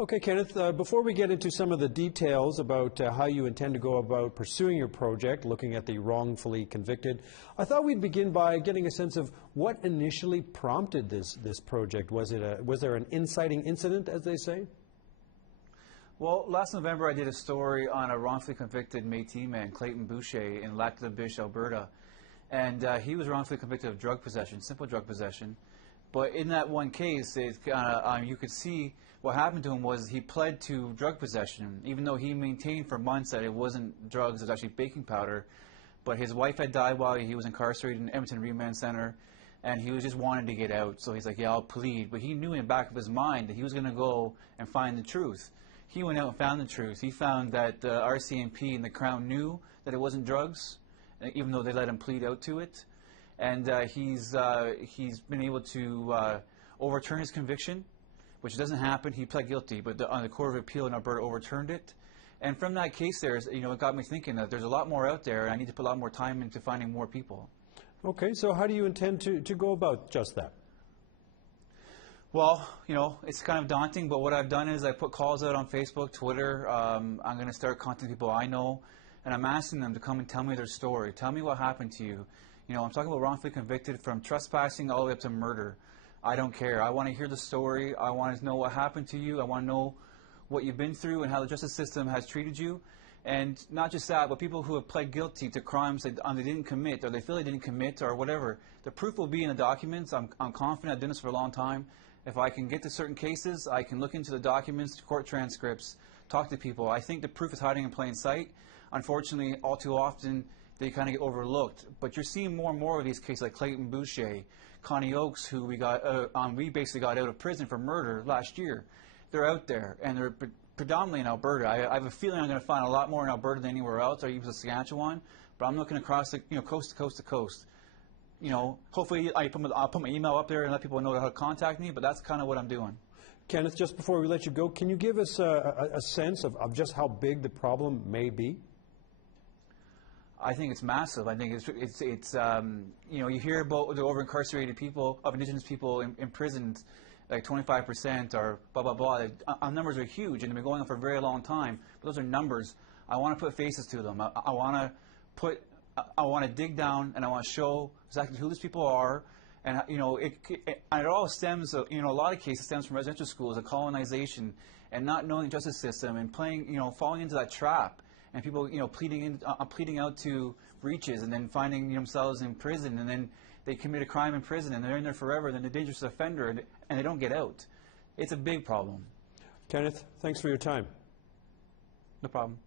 Okay, Kenneth, before we get into some of the details about how you intend to go about pursuing your project, looking at the wrongfully convicted, I thought we'd begin by getting a sense of what initially prompted this project. Was there an inciting incident, as they say? Well, last November I did a story on a wrongfully convicted Métis man, Clayton Boucher, in Lac-la-Biche, Alberta. And he was wrongfully convicted of drug possession, simple drug possession. But in that one case, you could see what happened to him was he pled to drug possession, even though he maintained for months that it wasn't drugs, it was actually baking powder. But his wife had died while he was incarcerated in Edmonton Remand Center, and he was just wanted to get out. So he's like, yeah, I'll plead. But he knew in the back of his mind that he was going to go and find the truth. He went out and found the truth. He found that RCMP and the Crown knew that it wasn't drugs, even though they let him plead out to it. And he's been able to overturn his conviction, which doesn't happen. He pled guilty, but the Court of Appeal in Alberta overturned it. And from that case there, it got me thinking that there's a lot more out there, and I need to put a lot more time into finding more people. Okay, so how do you intend to go about just that? Well, it's kind of daunting, but what I've done is I put calls out on Facebook, Twitter. I'm going to start contacting people I know, and I'm asking them to come and tell me their story. Tell me what happened to you. I'm talking about wrongfully convicted from trespassing all the way up to murder. I don't care. I want to hear the story. I want to know what happened to you. I want to know what you've been through and how the justice system has treated you. And not just that, but people who have pled guilty to crimes that they didn't commit, or they feel they didn't commit, or whatever. The proof will be in the documents. I'm confident. I've done this for a long time. If I can get to certain cases, I can look into the documents, court transcripts, talk to people. I think the proof is hiding in plain sight. Unfortunately, all too often, they kind of get overlooked. But you're seeing more and more of these cases like Clayton Boucher, Connie Oakes, who we basically got out of prison for murder last year. They're out there, and they're predominantly in Alberta. I have a feeling I'm going to find a lot more in Alberta than anywhere else, or even Saskatchewan. But I'm looking across the, coast to coast to coast. Hopefully I'll put my email up there and let people know how to contact me. But that's kind of what I'm doing. Kenneth, just before we let you go, can you give us a sense of just how big the problem may be? I think it's massive. I think it's you hear about the over-incarcerated people, of Indigenous people imprisoned, like 25% or blah, blah, blah. Our numbers are huge, and they've been going on for a very long time. But those are numbers. I want to put faces to them. I want to dig down, and I want to show exactly who these people are. And it all stems, a lot of cases stems from residential schools, the colonization, and not knowing the justice system, and falling into that trap. And people, pleading out to breaches, and then finding themselves in prison, and then they commit a crime in prison, and they're in there forever. Then they're a dangerous offender, and they don't get out. It's a big problem. Kenneth, thanks for your time. No problem.